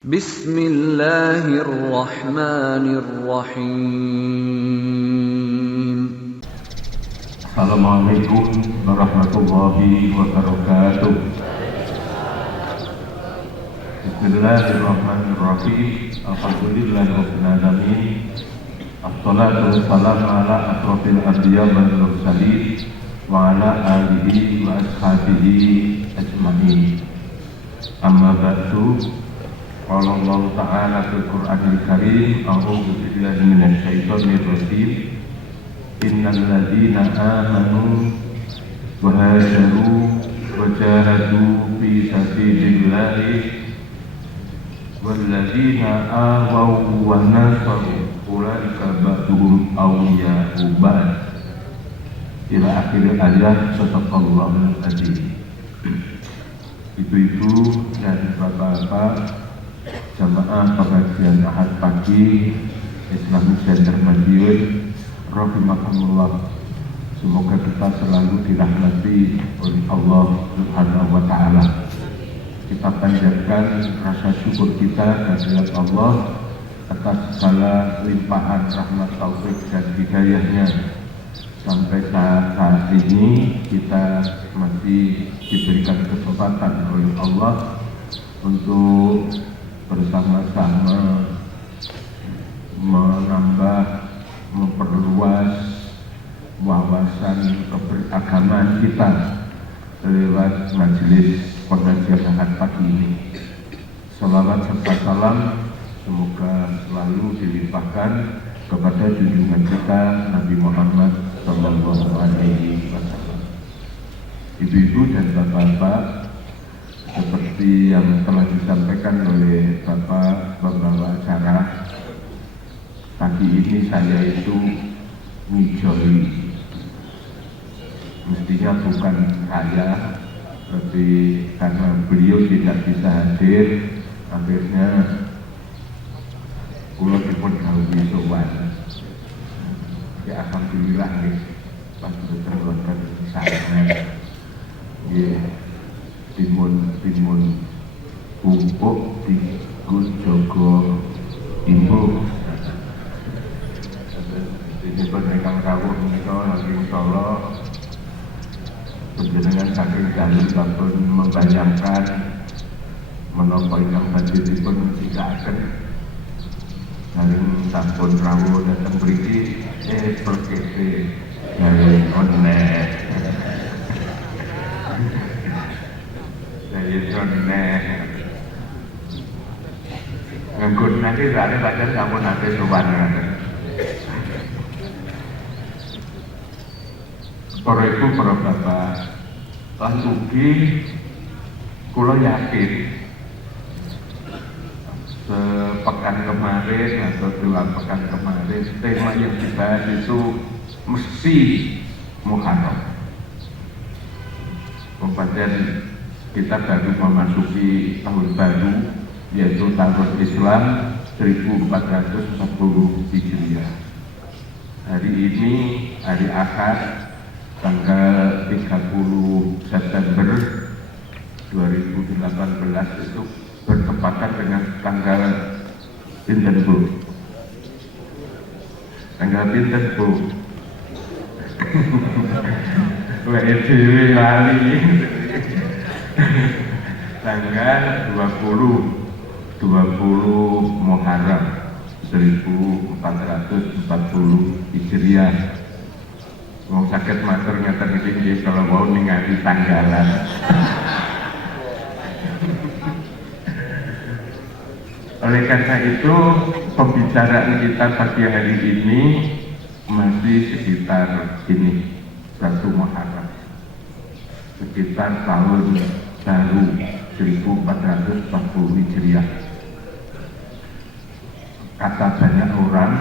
Bismillahirrahmanirrahim. Assalamualaikum warahmatullahi wabarakatuh. Bismillahirrahmanirrahim. Alhamdulillahirabbil alamin. Assalatu wassalamu ala asrofil anbiya wal mursalin wa ala alihi wa ashabihi ajmain. Amma ba'du. Qala Allah Ta'ala fil Qur'anil Karim, a'udzu billahi minasy syaithanir rajim. Innal ladzina amanu wa hajaru wa jahadu fi sabilillahi wal ladzina awaw wa nasaru ulaika ba'duhum awliya'u ba'd. Ila akhir ayat. Sadaqallahul adzim. Ibu-ibu dan bapak-bapak jamaah pengajian Ahad pagi Islamic Center Madiun rahimakumullah, semoga kita selalu dirahmati oleh Allah Subhanahu wa Ta'ala. Kita panjatkan rasa syukur kita kehadirat Allah atas segala limpahan rahmat taufik dan hidayahnya. Sampai saat ini kita masih diberikan kesempatan oleh Allah untuk bersama-sama menambah, memperluas wawasan keberagaman kita lewat majelis pengajian Ahad pagi ini. Salawat serta salam semoga selalu dilimpahkan kepada junjungan kita Nabi Muhammad Sallallahu Alaihi Wasallam. Ibu-ibu dan bapak-bapak, seperti yang telah disampaikan oleh Bapak pembawa acara, pagi ini saya itu ngijoli, mestinya bukan saya, tapi karena beliau tidak bisa hadir, akhirnya kula dipun dawuhi sowan. Ya alhamdulillah nih, pas betul wonten sana. Ya, timun kumpuk di Jogo Imbu. Ini pendekan rawuh menika lagi musala panjenengan saking dalem sampun membayangkan menapa ingkang badhepun sikaken saling sampun rawuh dateng mriki perkese gawe onek. Saya onek. Nganggur nanti rane pancen sampun ate sowan. Para ibu, para bapak, lan ugi kula yakin sepekan kemarin atau 2 pekan kemarin tema yang dibahas itu mesti Muharram. Kemudian kita baru memasuki tahun baru, yaitu tahun Islam 1440 Hijriah. Hari ini hari Ahad tanggal 30 September 2018 itu bertepatan dengan tanggal pinten Bu? Tanggal pinten Bu? WDW lali. Tanggal 20 Muharram 1440 Hijriah. Mau sakit matur ngeten iki kalau mau ningali tanggalan. Oleh karena itu pembicaraan kita pagi hari ini masih sekitar ini, 1 Muharram, sekitar tahun baru 1440 Hijriah. Kata banyak orang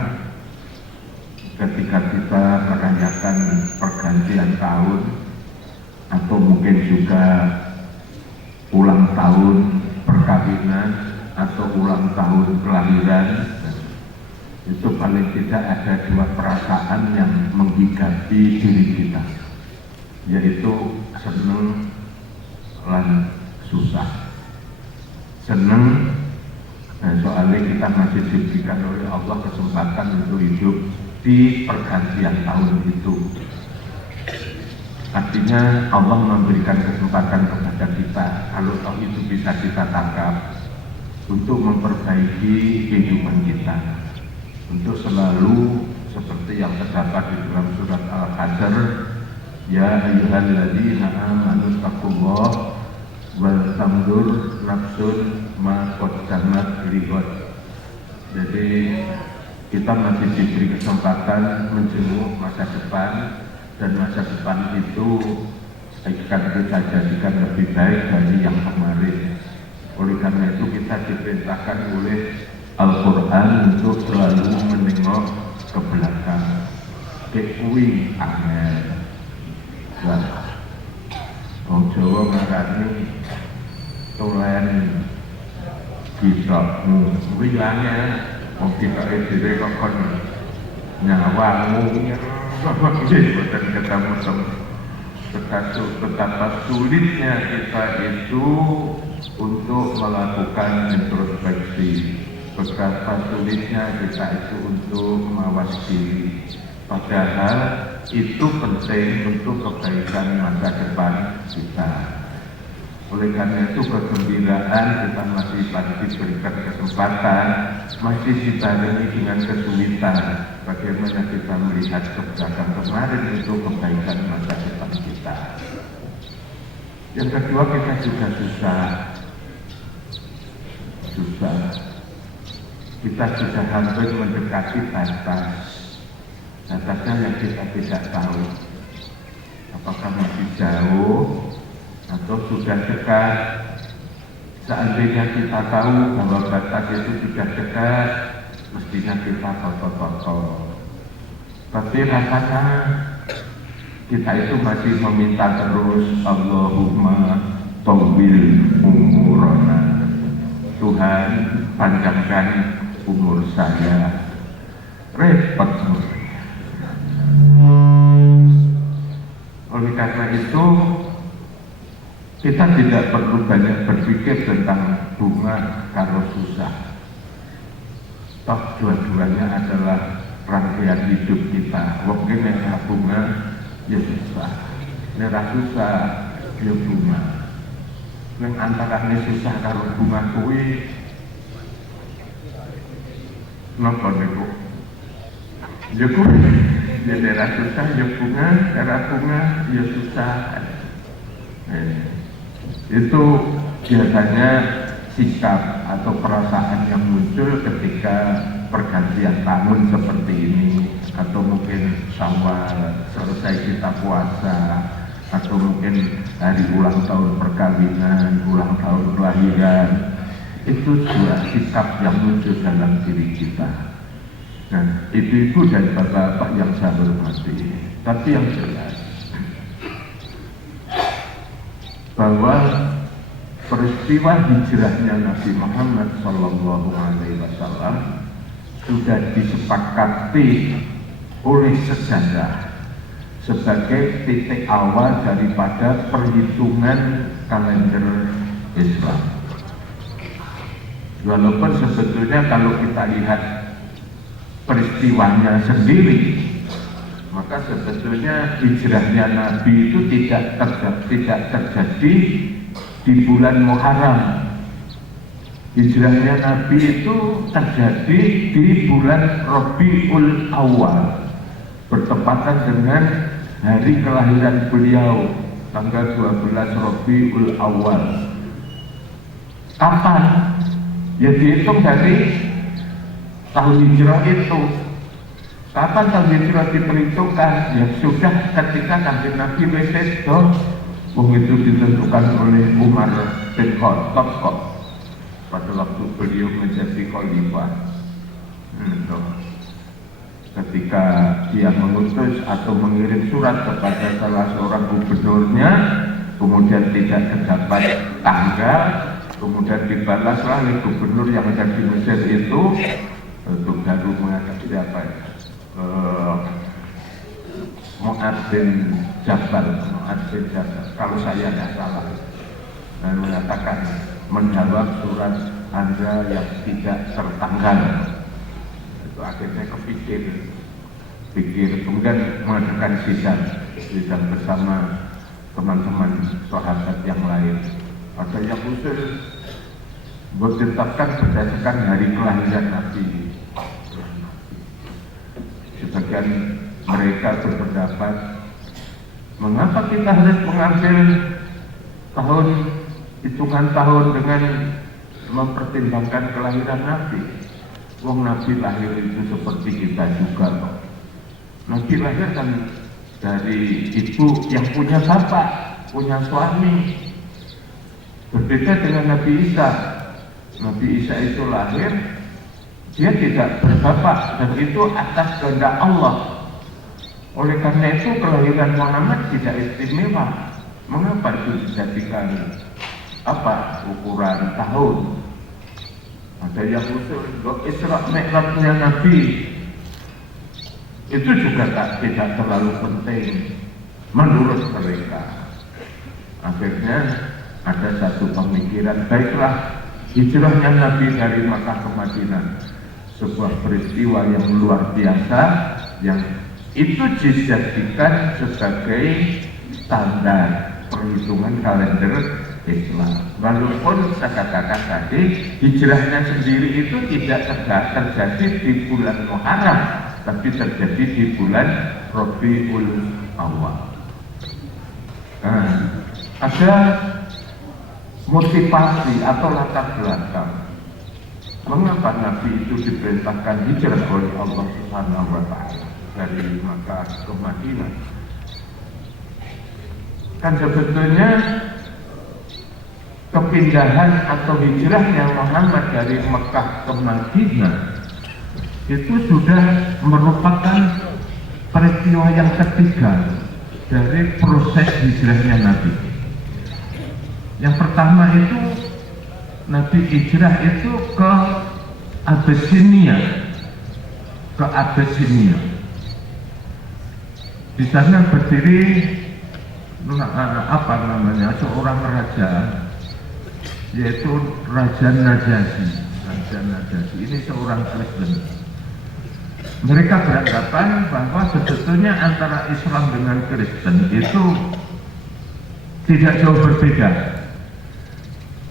ketika kita merayakan pergantian tahun atau mungkin juga ulang tahun perkawinan atau ulang tahun kelahiran, itu paling tidak ada 2 perasaan yang menghigapi diri kita, yaitu seneng lan susah. Seneng, soalnya kita masih diberikan oleh Allah kesempatan untuk hidup di pergantian tahun itu. Artinya Allah memberikan kesempatan kepada kita, kalau toh itu bisa kita tangkap, untuk memperbaiki kehidupan kita, untuk selalu seperti yang terdapat di dalam surat Al-Hasr, ya ayyuhalladzina amanu taqullah wal tanzur nafsun ma qaddamat lighad. Jadi kita masih diberi kesempatan menjenguk masa depan, dan masa depan itu akan kita jadikan lebih baik dari yang kemarin. Oleh karena itu kita diperintahkan oleh Al-Quran untuk selalu menengok ke belakang. Kekuwi angel. Wong Jawa ngarani tulen kisahmu. Kuwi angel. Wong dikake dhewe kok kon nyawamu boten ketemu betapa sulitnya kita itu untuk melakukan introspeksi, betapa sulitnya kita itu untuk mawas diri. Padahal itu penting untuk kebaikan masa depan kita. Oleh karena itu kegembiraan kita masih diberikan kesempatan, masih dibarengi dengan kesulitan. Bagaimana kita melihat ke belakang kemarin itu kebaikan masa depan kita. Yang kedua, kita juga susah. Kita sudah hampir mendekati batasnya yang kita tidak tahu. Apakah masih jauh atau sudah dekat? Seandainya kita tahu bahwa batas itu sudah dekat, mestinya kita toto-toto. Tapi rasanya kita itu masih meminta terus, Allahumma tawwil umurana. Tuhan, panjangkan umur saya. Repot. Oleh karena itu, kita tidak perlu banyak berpikir tentang bunga kalau susah. Toh dua-duanya adalah rangkaian hidup kita. Mungkin merah bunga ya susah, merah susah ya bunga. Yang antara ini susah kalau bunga kuwi napa niku? Ya kuwi ya merah susah ya bunga, merah bunga ya susah. Itu biasanya sikap atau perasaan yang muncul ketika pergantian tahun seperti ini, atau mungkin Syawal selesai kita puasa, atau mungkin hari ulang tahun perkawinan, ulang tahun kelahiran. Itu dua sikap yang muncul dalam diri kita. Nah, itu dari bapak-bapak yang saya hormati. Tapi yang jelas bahwa peristiwa hijrahnya Nabi Muhammad SAW sudah disepakati oleh sejarah sebagai titik awal daripada perhitungan kalender Islam. Walaupun sebetulnya kalau kita lihat peristiwanya sendiri, maka sebetulnya hijrahnya Nabi itu tidak terjadi di bulan Muharram. Hijrahnya Nabi itu terjadi di bulan Rabiul Awal, bertepatan dengan hari kelahiran beliau, tanggal 12 Rabiul Awal. Kapan? Ya dihitung dari tahun hijrah itu. Kapan tahun hijrah diperhitungkan? Ya sudah ketika Kanjeng Nabi wis itu ditentukan oleh Umar bin Khattab pada waktu beliau menjadi khalifah. Ketika dia mengutus atau mengirim surat kepada salah seorang gubernurnya, kemudian tidak terdapat tanggal, kemudian dibalas oleh gubernur yang ada di Mesir itu untuk baru mengatakan siapa ya? Mu'ad bin Jabal, kalau saya tidak salah. dan mengatakan menjawab surat Anda yang tidak tertanggal. Itu akhirnya pikir kemudian mengadakan sidang bersama teman-teman sahabat yang lain. Ada yang usul ditetapkan berdasarkan hari kelahiran Nabi. Sebagian mereka berpendapat, mengapa kita harus mengambil hitungan tahun dengan mempertimbangkan kelahiran Nabi? Wong Nabi lahir itu seperti kita juga kok. Nabi lahir kan dari ibu yang punya bapak, punya suami. Berbeda dengan Nabi Isa. Nabi Isa itu lahir, dia tidak berbapak, dan itu atas kehendak Allah. Oleh karena itu kelahiran Muhammad tidak istimewa. Mengapa itu dijadikan ukuran tahun? Ada yang usul Isra Mi'rajnya Nabi itu juga tidak terlalu penting menurut mereka. Akhirnya ada satu pemikiran, baiklah, hijrahnya Nabi dari Makkah ke Madinah sebuah peristiwa yang luar biasa yang itu dijadikan sebagai standar perhitungan kalender Islam. Walaupun saya katakan tadi hijrahnya sendiri itu tidak terjadi di bulan Muharram, tapi terjadi di bulan Rabiul Awal. Ada motivasi atau latar belakang mengapa Nabi itu diperintahkan hijrah oleh Allah Subhanahu wa Ta'ala dari Makkah ke Madinah. Kan sebetulnya kepindahan atau hijrahnya Muhammad dari Mekah ke Madinah itu sudah merupakan peristiwa yang ketiga dari proses hijrahnya Nabi. Yang pertama itu Nabi hijrah itu ke Abyssinia, Di sana berdiri seorang raja, yaitu Raja Najasyi. Ini seorang Kristen. Mereka beranggapan bahwa sebetulnya antara Islam dengan Kristen itu tidak jauh berbeda.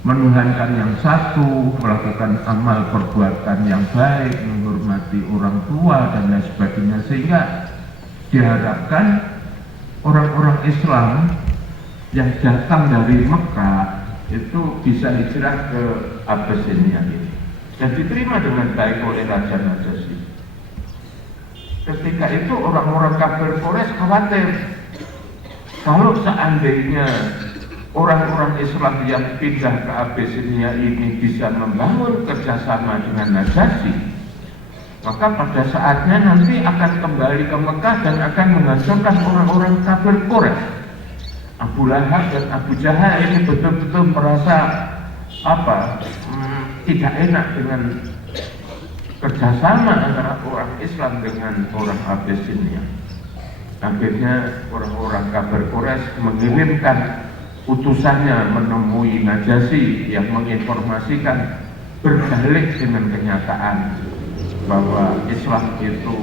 Menuhankan yang satu, melakukan amal perbuatan yang baik, menghormati orang tua dan lain sebagainya, sehingga diharapkan orang-orang Islam yang datang dari Mekah itu bisa hijrah ke Abyssinia ini dan diterima dengan baik oleh Raja Najasyi. Ketika itu orang-orang kafir Quraisy khawatir kalau seandainya orang-orang Islam yang pindah ke Abyssinia ini bisa membangun kerjasama dengan Najasyi, maka pada saatnya nanti akan kembali ke Mekah dan akan menghancurkan orang-orang kafir Quraisy. Abu Lahab dan Abu Jahal ini betul-betul merasa tidak enak dengan kerjasama antara orang Islam dengan orang Abyssinia. Akhirnya orang-orang kafir Quraisy mengirimkan utusannya menemui Najasyi yang menginformasikan berbalik dengan kenyataan bahwa Islam itu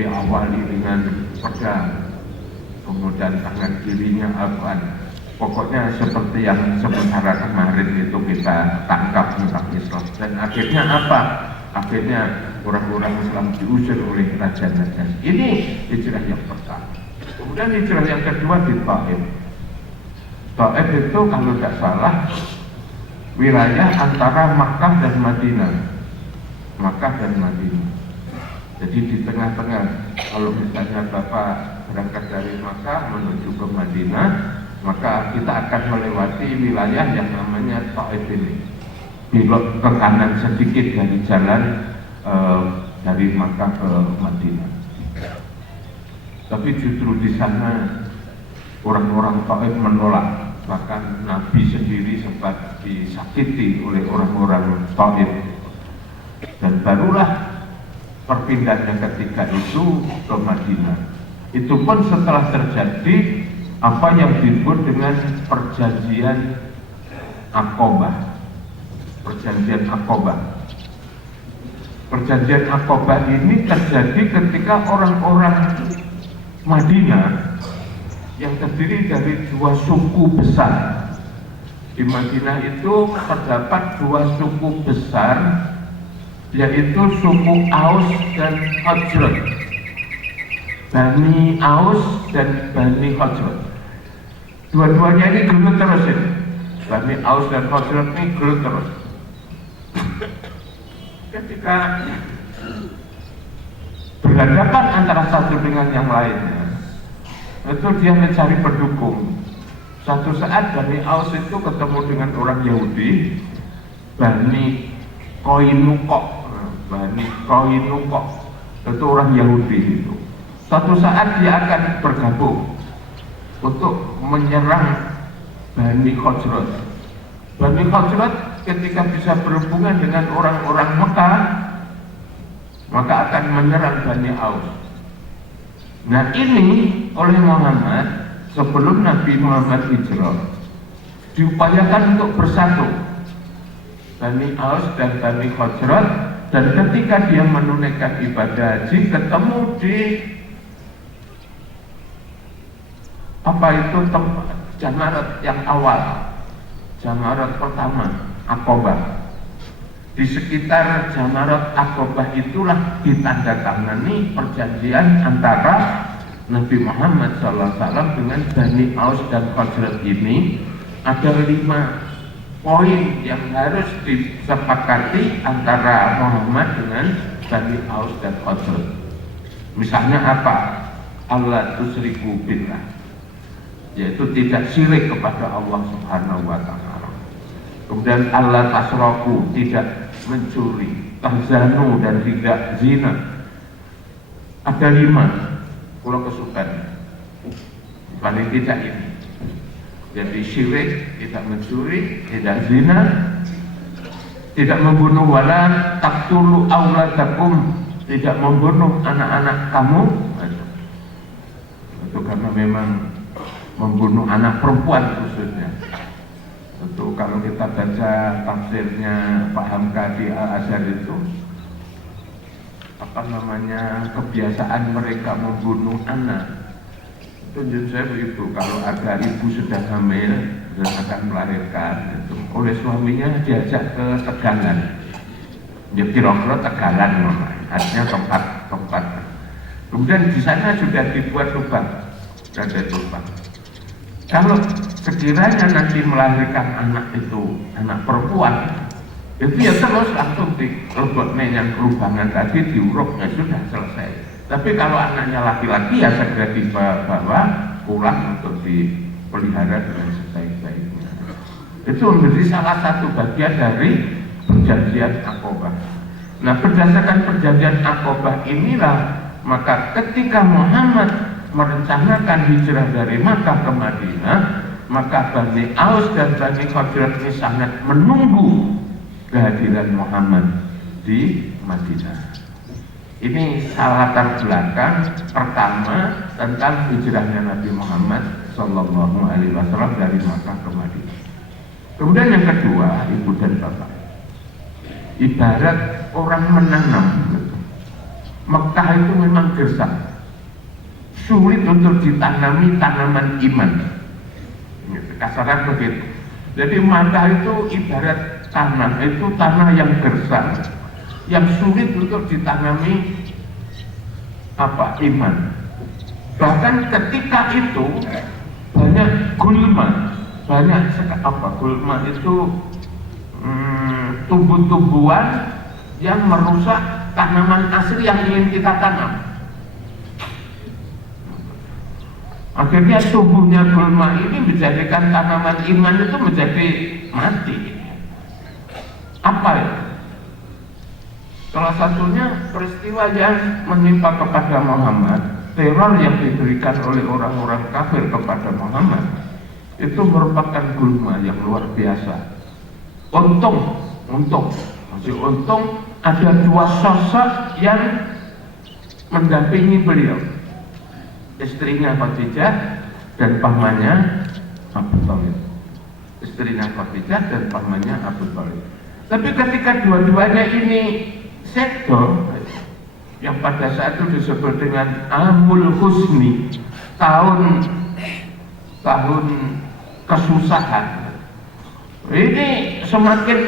diawali dengan pedang, kemudian tangan kirinya Al-Quran. Pokoknya seperti yang sementara kemarin itu kita tangkap tentang Islam. Dan akhirnya apa? Akhirnya orang-orang Islam diusir oleh Raja Najasyi. Ini hijrah yang pertama. Kemudian hijrah yang kedua di Taif. Taif itu kalau tidak salah wilayah antara Makkah dan Madinah. Jadi di tengah-tengah, kalau misalnya Bapak berangkat dari Makkah menuju ke Madinah, maka kita akan melewati wilayah yang namanya Taif ini. Belok ke kanan sedikit dari jalan dari Makkah ke Madinah. Tapi justru di sana orang-orang Taif menolak, bahkan Nabi sendiri sempat disakiti oleh orang-orang Taif. Dan barulah perpindahannya ketika itu ke Madinah. Itu pun setelah terjadi apa yang disebut dengan perjanjian Aqabah. Perjanjian Aqabah. Perjanjian Aqabah ini terjadi ketika orang-orang Madinah yang terdiri dari dua suku besar. Di Madinah itu terdapat dua suku besar, yaitu suku Aus dan Khazraj. Bani Aus dan Bani Khazraj. Dua-duanya ini gelut terus ini. Bani Aus dan Khazraj ini gelut terus. Ketika berhadapan antara satu dengan yang lainnya, itu dia mencari pendukung. Satu saat Bani Aus itu ketemu dengan orang Yahudi, Bani Koinukok. Bani Koinukok itu orang Yahudi itu. Suatu saat dia akan bergabung untuk menyerang Bani Khazraj. Bani Khazraj ketika bisa berhubungan dengan orang-orang Mekah, maka akan menyerang Bani Aus. Nah ini oleh Muhammad sebelum Nabi Muhammad hijrah diupayakan untuk bersatu, Bani Aus dan Bani Khazraj, dan ketika dia menunaikan ibadah haji ketemu di tempat Jamarat yang awal, Jamarat pertama Aqabah. Di sekitar Jamarat Aqabah itulah ditandatangani perjanjian antara Nabi Muhammad SAW dengan Bani Aus dan Khazraj ini. Ada 5 poin yang harus disepakati antara Muhammad dengan Bani Aus dan Khazraj. Misalnya apa? Allah tusyriku billah, yaitu tidak syirik kepada Allah Subhanahu wa Ta'ala. Kemudian Allah tasraku, tidak mencuri, tahzanu, dan tidak zina. Ada 5 kalau kesukaan paling tidak ini. Jadi syirik, tidak mencuri, tidak zina, tidak membunuh, wala taqtulu auladakum, tidak membunuh anak-anak kamu. Itu karena memang membunuh anak perempuan khususnya. Tentu kalau kita baca tafsirnya Pak Hamka di Al-Azhar itu, kebiasaan mereka membunuh anak. Tunjuk saya begitu, kalau ada ibu sudah hamil dan akan melahirkan, itu oleh suaminya diajak ke Tegalan. Ya kira-kira Tegalan artinya tempat. Kemudian di sana sudah dibuat lubang, ada lubang. Kalau sekiranya nanti melahirkan anak itu, anak perempuan, itu ya terus langsung dileboknya yang kelubangan tadi, diuruknya sudah selesai. Tapi kalau anaknya laki-laki ya segera dibawa pulang untuk dipelihara dengan sebaik-baiknya. Itu menjadi salah satu bagian dari perjanjian Aqabah. Nah, berdasarkan perjanjian Aqabah inilah maka ketika Muhammad merencanakan hijrah dari Makkah ke Madinah, maka Bani Aus dan Bani Khazraj ini sangat menunggu kehadiran Muhammad di Madinah. Ini latar belakang pertama tentang hijrahnya Nabi Muhammad Sallallahu Alaihi Wasallam dari Makkah ke Madinah. Kemudian yang kedua, ibu dan bapak, ibarat orang menanam. Mekah itu memang gersang, sulit untuk ditanami tanaman iman. Kasaran begitu. Jadi Makkah itu ibarat tanah, itu tanah yang gersang, yang sulit untuk ditanami iman. Bahkan ketika itu banyak gulma, gulma itu tumbuh-tumbuhan yang merusak tanaman asli yang ingin kita tanam. Akhirnya tumbuhnya gulma ini menjadikan tanaman iman itu menjadi mati. Apa ya? Salah satunya peristiwa yang menimpa kepada Muhammad, teror yang diberikan oleh orang-orang kafir kepada Muhammad, itu merupakan gulma yang luar biasa. Untung ada 2 sosok yang mendampingi beliau, istrinya Khadijah dan pamannya Abu Thalib. Istrinya Khadijah dan pamannya Abu Thalib. Tapi ketika dua-duanya ini sedo, yang pada saat itu disebut dengan Amul Husni, tahun kesusahan, ini semakin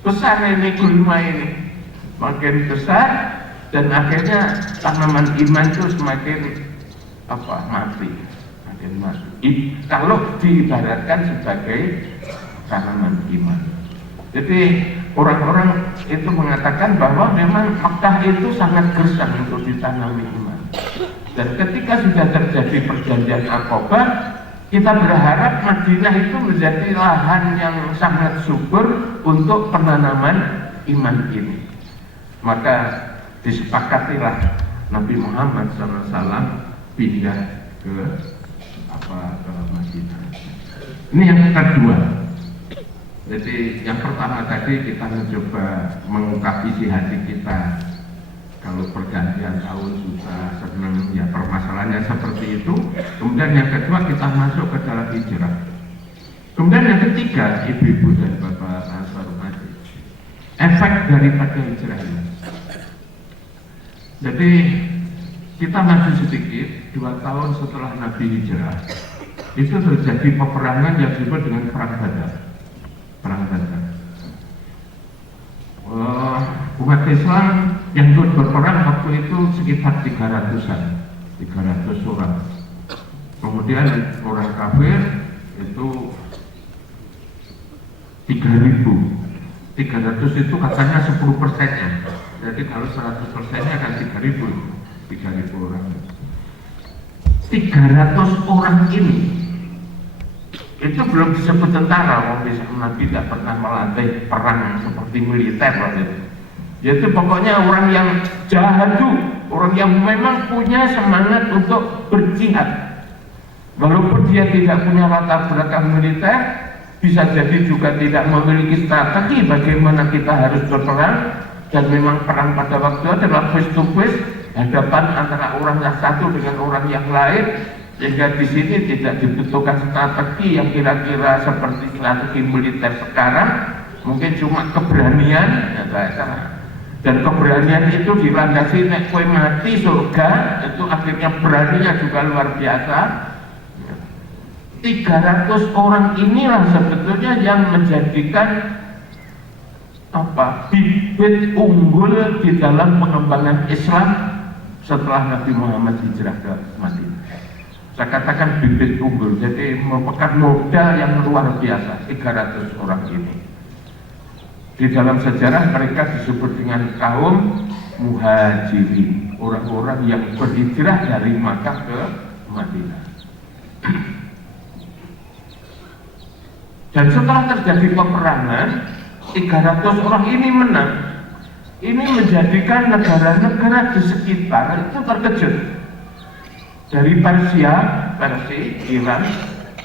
besar ini gulma ini, makin besar, dan akhirnya tanaman iman itu semakin mati, makin mati. Kalau diibaratkan sebagai tanaman iman. Jadi orang-orang itu mengatakan bahwa memang Makkah itu sangat gersang untuk ditanami iman. Dan ketika sudah terjadi perjanjian Aqabah, kita berharap Madinah itu menjadi lahan yang sangat subur untuk penanaman iman ini. Maka disepakatilah Nabi Muhammad SAW pindah ke Madinah. Ini yang kedua. Jadi yang pertama tadi kita mencoba mengungkap isi hati kita. Kalau pergantian tahun susah, senang, ya permasalahannya seperti itu. Kemudian yang kedua kita masuk ke dalam hijrah. Kemudian yang ketiga, ibu-ibu dan bapak Ansarul Masjid, efek daripada hijrah ini. Jadi kita maju sedikit, 2 tahun setelah Nabi hijrah, itu terjadi peperangan yang disebut dengan Perang Badar. Perang Badar. Umat Islam yang ikut berperang waktu itu sekitar 300-an, 300 orang. Kemudian orang kafir itu 3.000. 300 itu katanya 10%-nya. Jadi kalau 100%-nya kan 3.000 orang. 300 orang ini itu belum disebut tentara. Nabi tidak pernah melatih perang seperti militer waktu itu. Yaitu pokoknya orang yang jahadu, orang yang memang punya semangat untuk berjihad. Walaupun dia tidak punya latar belakang militer, bisa jadi juga tidak memiliki strategi bagaimana kita harus berperang. Dan memang perang pada waktu itu adalah face to face, hadapan antara orang yang satu dengan orang yang lain, sehingga di sini tidak dibutuhkan strategi yang kira-kira seperti strategi militer sekarang, mungkin cuma keberanian, ya saya salah. Dan keberanian itu dilandasi nek kowe mati surga, itu akhirnya beraninya juga luar biasa. 300 orang inilah sebetulnya yang menjadikan bibit unggul di dalam pengembangan Islam setelah Nabi Muhammad hijrah ke Madinah. Saya katakan bibit unggul, jadi merupakan modal yang luar biasa. 300 orang ini di dalam sejarah mereka disebut dengan kaum muhajirin, orang-orang yang berhijrah dari Makkah ke Madinah. Dan setelah terjadi peperangan, 300 orang ini menang. Ini menjadikan negara-negara di sekitar itu terkejut. Dari Persia, Iran,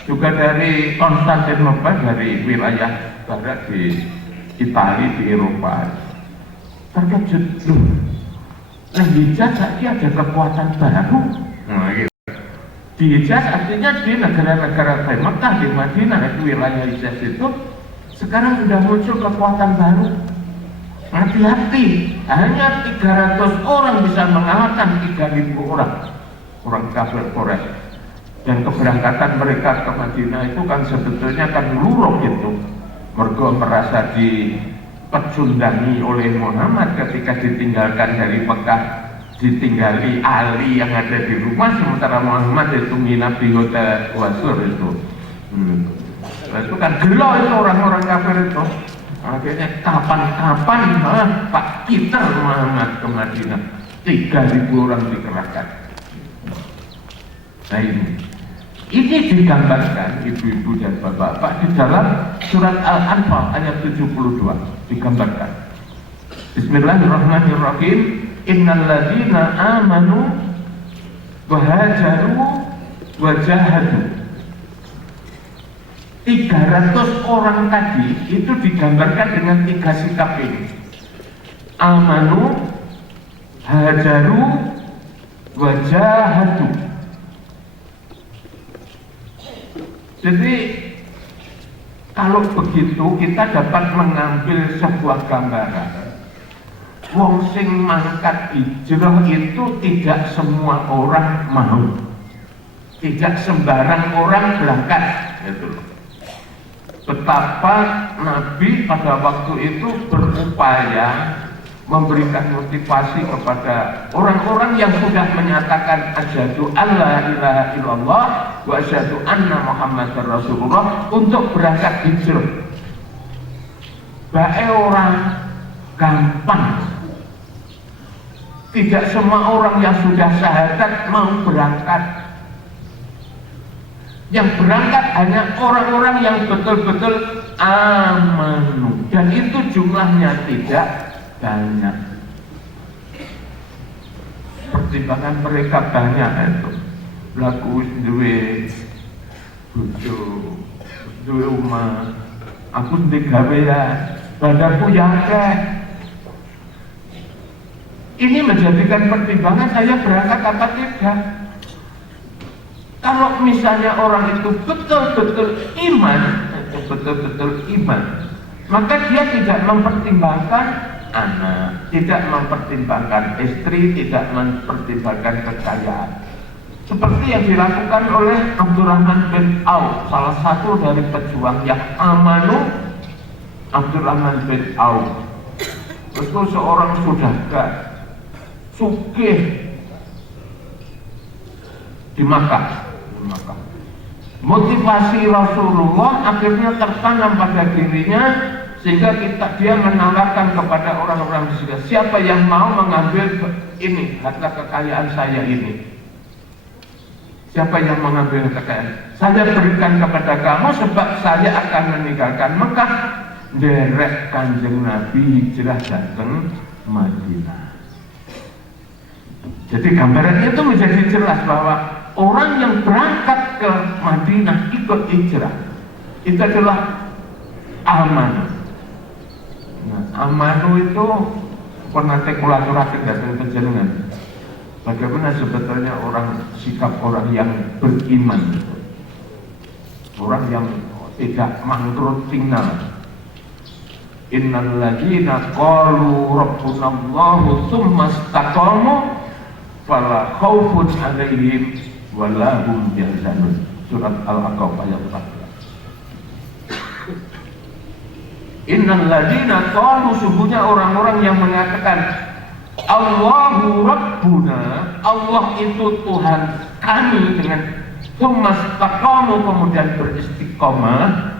juga dari Konstantinopel, dari wilayah barat di Italia, di Eropa, terkejut. Loh, Hijaz lagi ada kekuatan baru. Nah, gitu. Di Hijaz artinya di negara-negara Mekah, di Madinah, itu wilayah Hijaz itu sekarang sudah muncul kekuatan baru. Hati-hati, hanya 300 orang bisa mengalahkan 3.000 orang kafir Quraisy. Dan keberangkatan mereka ke Madinah itu kan sebetulnya kan luruh gitu. Mereka merasa dipecundangi oleh Muhammad ketika ditinggalkan dari Mekah, ditinggali Ali yang ada di rumah, sementara Muhammad itu nginap di Hotel Wasur itu. Itu kan gelo itu orang-orang kafir itu. Akhirnya kapan-kapan Pak kita Muhammad ke Madinah, 3.000 orang dikerahkan. Nah ini digambarkan ibu-ibu dan bapak-bapak di dalam surat Al-Anfal ayat 72 digambarkan. Bismillahirrahmanirrahim. Innal ladzina amanu wa hajaru wa jahadu. 300 orang tadi itu digambarkan dengan 3 sikap ini. Amanu, hajaru, wa jahadu. Jadi kalau begitu kita dapat mengambil sebuah gambaran. Wong sing mangkat hijrah itu tidak semua orang mau. Tidak sembarang orang berangkat, gitu loh. Betapa Nabi pada waktu itu berupaya memberikan motivasi kepada orang-orang yang sudah menyatakan asyhadu alla ilaha illallah wa asyhadu anna muhammadar rasulullah untuk berangkat hijrah. Bae orang gampang. Tidak semua orang yang sudah syahadat mau berangkat. Yang berangkat hanya orang-orang yang betul-betul amanu, dan itu jumlahnya tidak banyak. Pertimbangan mereka banyak itu. Laku duwe bojo, duwe omah, aku ndek gawean, badanku akeh. Ini menjadikan pertimbangan saya berangkat apa tidak. Kalau misalnya orang itu betul-betul iman, maka dia tidak mempertimbangkan anak, tidak mempertimbangkan istri, tidak mempertimbangkan kekayaan. Seperti yang dilakukan oleh Abdurrahman bin Auf, salah satu dari pejuang yang amanu, Abdurrahman bin Auf. Itu seorang saudagar, sugih di Makkah. Motivasi Rasulullah akhirnya tertanam pada dirinya, sehingga dia menawarkan kepada orang-orang di sini, siapa yang mau mengambil ini harta kekayaan saya ini? Siapa yang mengambil kekayaan? Saya berikan kepada kamu sebab saya akan meninggalkan Mekah. Derek Kanjeng Nabi hijrah datang Madinah. Jadi gambarannya itu menjadi jelas bahwa orang yang berangkat ke Madinah ikut hijrah itu adalah amanu. Nah, amanu itu pernah kulaturasi datang penjenengan. Bagaimana sebetulnya sikap orang yang beriman itu, orang yang tidak mangkrut tinggal. Innal ladzina qalu rabbunallahu tsumma istaqamu fala khaufun 'alaihim wala hum yahzanun. Surat Al-Aqaf ayat 14. Innal ladzina qalu, sungguhnya orang-orang yang mengatakan Allahu Rabbuna, Allah itu Tuhan kami, dengan tsumma istaqamu, kemudian beristiqomah,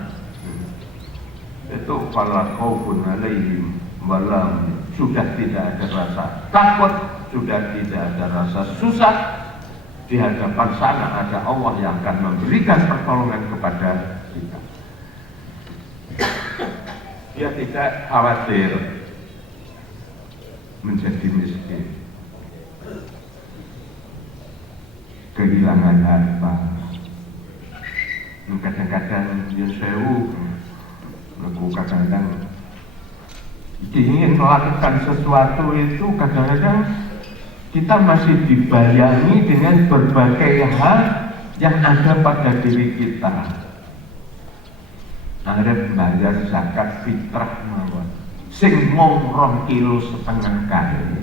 itu fala khaufun 'alaihim wala hum, sudah tidak ada rasa takut, sudah tidak ada rasa susah. Di hadapan sana ada Allah yang akan memberikan pertolongan kepada kita. Dia tidak khawatir menjadi miskin, kehilangan harta. Kadang-kadang Yusewu, aku kadang-kadang ingin melakukan sesuatu itu, kadang-kadang kita masih dibayangi dengan berbagai hal yang ada pada diri kita. Arep bayar zakat fitrah mawon, sing mung 2,5 kilo kali.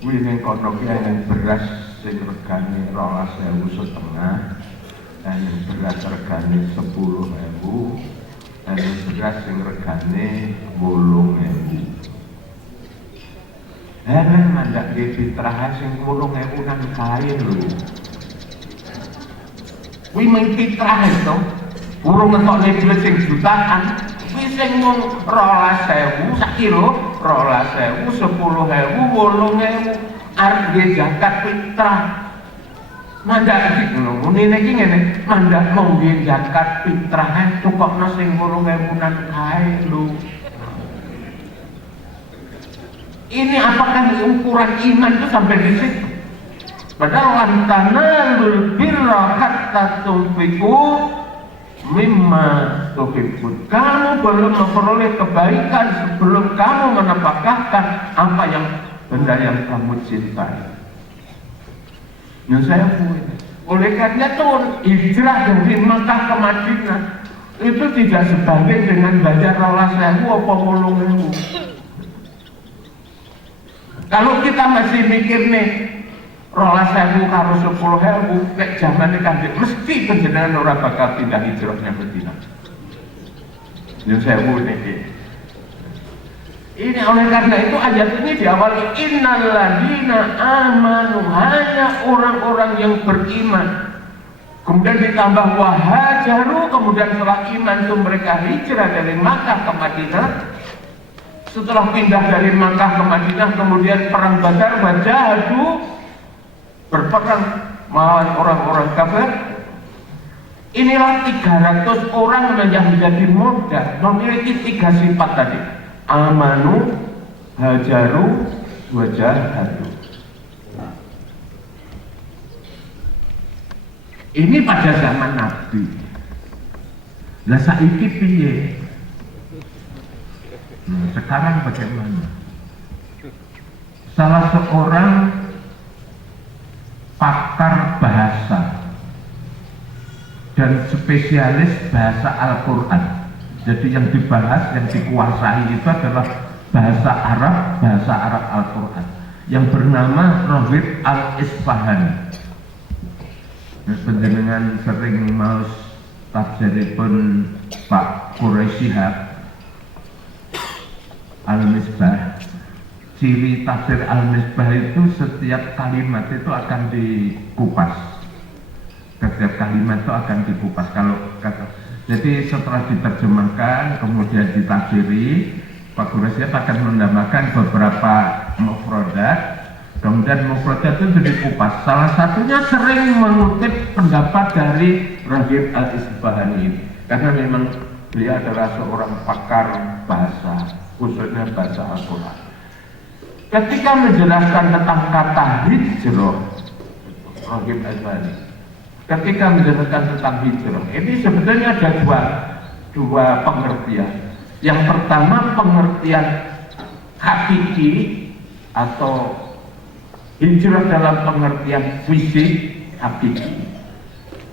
Kuwi ning kono ki ana beras sing regane 12.500, ana beras regane 10.000, ana beras sing regane 8.000. Heran mandak di fitrah sing 8.000-an kae lho. Kuwi mung fitrah itu, burung ngetokne dhuwit sing jutaan. Kuwi sing mung 12.000 sak kilo, 12.000, 10.000, 8.000 arep nggih zakat fitrah. Mandak iki ngono, ngene iki ngene, mandak mung nggih zakat fitrah cukupno sing 8.000-an kae lho. Ini apakah ukuran iman itu sampai di situ? Padahal lantanalul birra hatta tunfiqu mimma tuhibbun. Kamu belum memperoleh kebaikan sebelum kamu menafkahkan apa yang benda yang kamu cintai. Yang saya punya, Oleh karena itu hijrah dari Makkah ke Madinah itu tidak sebanding dengan bayar 12.000 apa 8.000. Kalau kita masih mikir nih 12.000 karo 10.000 kayak zaman Kanjeng mesti panjenengan ora bakal pindah hijrahnya Madinah. Yo sewu niki. Ini oleh karena itu ayat ini diawali innalladzina amanu, hanya orang-orang yang beriman. Kemudian ditambah wahajaru, kemudian setelah iman itu mereka hijrah dari Makkah ke Madinah. Setelah pindah dari Makkah ke Madinah kemudian perang Badar, wajahadu, berperang melawan orang-orang kafir. Inilah 300 orang yang menjadi modal, memiliki 3 sifat tadi: amanu, hajaru, wajahadu. Ini pada zaman Nabi. Lah saiki piye? Sekarang bagaimana? Salah seorang pakar bahasa dan spesialis bahasa Al-Quran, jadi yang dibahas, yang dikuasai itu adalah bahasa Arab Al-Quran, yang bernama Raghib Al-Isfahani. Panjenengan sering maos tafsiripun Pak Quraisy Al-Misbah. Ciri tafsir Al-Misbah itu setiap kalimat itu akan dikupas. Setiap kalimat itu akan dikupas. Jadi setelah diterjemahkan kemudian ditafsiri, Pak Quraisy akan menambahkan beberapa mufradat. Kemudian mufradat itu dikupas. Salah satunya sering mengutip pendapat dari Raghib Al-Isfahani, karena memang beliau adalah seorang pakar bahasa, khususnya bahasa Al-Quran. Ketika menjelaskan tentang kata hijrah, Raghib Al-Isfahani, ketika menjelaskan tentang hijrah, ini sebetulnya ada dua pengertian. Yang pertama pengertian hakiki atau hijrah dalam pengertian fisik hakiki.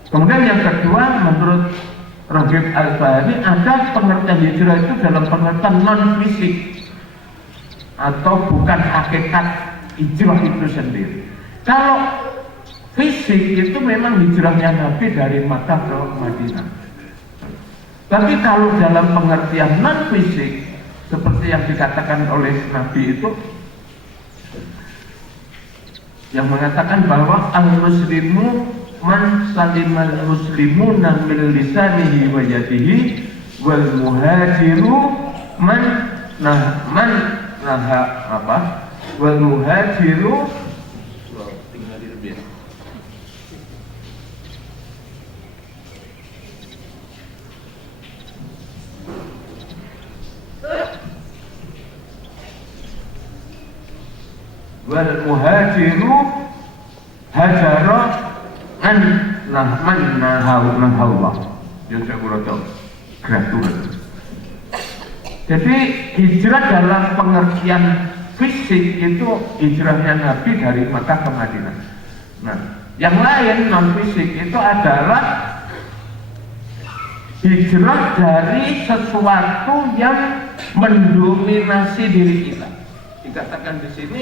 Kemudian yang kedua, menurut Raghib Al-Isfahani, ada pengertian hijrah itu dalam pengertian non fisik atau bukan hakikat hijrah itu sendiri. Kalau fisik itu memang hijrahnya Nabi dari Makkah ke Madinah. Tapi kalau dalam pengertian non fisik seperti yang dikatakan oleh Nabi itu, yang mengatakan bahwa al-muslimu man salimal muslimuna min lisanihi wa yadihi wal muhajiru man wal muhajiru wal muhajiru hajara an nahawlah. Jadi hijrah dalam pengertian fisik itu hijrahnya Nabi dari Makkah ke Madinah. Nah, yang lain non fisik itu adalah hijrah dari sesuatu yang mendominasi diri kita. Dikatakan di sini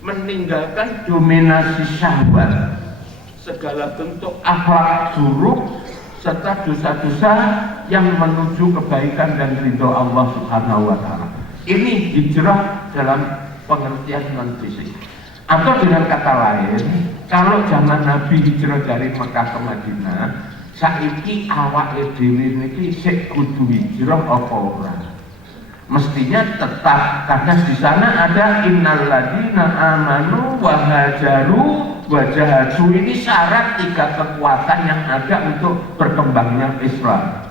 meninggalkan dominasi syahwat, segala bentuk akhlak buruk serta dosa-dosa yang menuju kebaikan dan ridho Allah Subhanahu wa Ta'ala. Ini hijrah dalam pengertian non fisik. Atau dengan kata lain, kalau zaman Nabi hijrah dari Mekah ke Madinah, saiki awake dhewe niki sik kudu hijrah apa ora? Mestinya tetap, karena di sana ada innalladzina amanu wa hajaru wa jahadu. Ini syarat 3 kekuatan yang ada untuk berkembangnya Islam.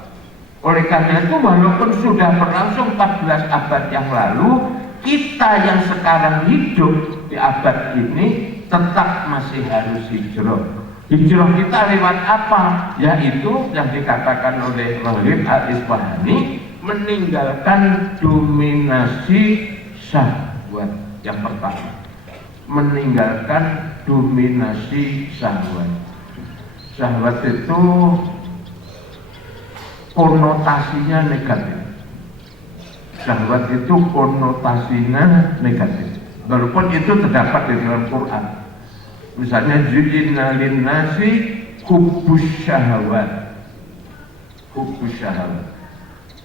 Oleh karena itu, walaupun sudah berlangsung 14 abad yang lalu, kita yang sekarang hidup di abad ini tetap masih harus hijrah. Hijrah kita lewat apa? Yaitu yang dikatakan oleh Raghib Al-Isfahani, meninggalkan dominasi syahwat. Yang pertama, meninggalkan dominasi syahwat. Syahwat itu konotasinya negatif. Syahwat itu konotasinya negatif. Walaupun itu terdapat di dalam Quran. Misalnya zuyyina linnasi hubbus syahwat. Hubbus syahwat.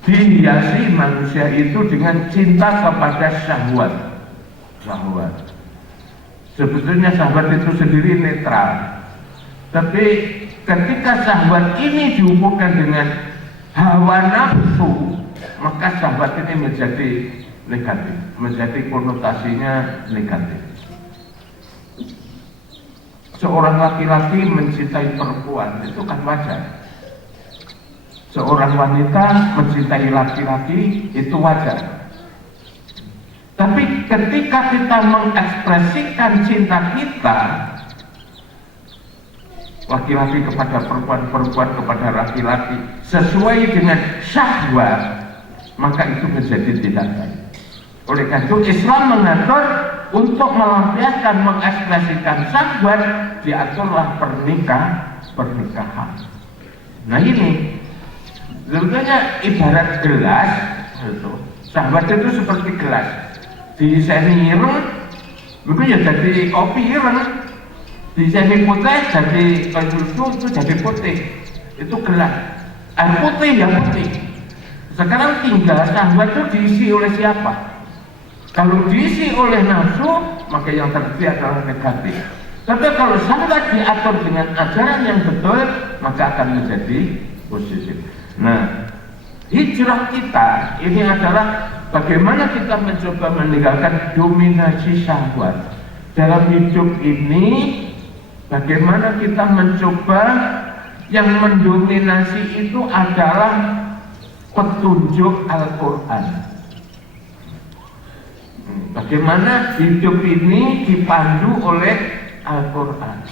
Dihiasi manusia itu dengan cinta kepada syahwat. Syahwat. Sebetulnya syahwat itu sendiri netral. Tapi ketika syahwat ini dihubungkan dengan hawa nafsu, maka syahwat ini menjadi negatif, menjadi konotasinya negatif. Seorang laki-laki mencintai perempuan itu kan wajar. Seorang wanita mencintai laki-laki itu wajar. Tapi ketika kita mengekspresikan cinta kita, laki-laki kepada perempuan, perempuan kepada laki-laki sesuai dengan syahwat, maka itu menjadi tidak baik. Oleh karena itu Islam mengatur untuk melampiaskan, mengekspresikan syahwat, diaturlah pernikahan. Nah ini sebetulnya ibarat gelas itu. Syahwat itu seperti gelas, diseni ireng mungkin ya jadi kopi ireng, diseni putih jadi susu itu jadi putih, itu gelas. Air putih ya putih. Sekarang tinggal syahwat itu diisi oleh siapa? Kalau diisi oleh nafsu, maka yang terjadi adalah negatif. Tapi kalau syahwat diatur dengan ajaran yang betul, maka akan menjadi positif. Nah, hijrah kita ini adalah bagaimana kita mencoba meninggalkan dominasi syahwat. Dalam hidup ini, bagaimana kita mencoba yang mendominasi itu adalah petunjuk Al-Quran. Bagaimana hidup ini dipandu oleh Al-Quran.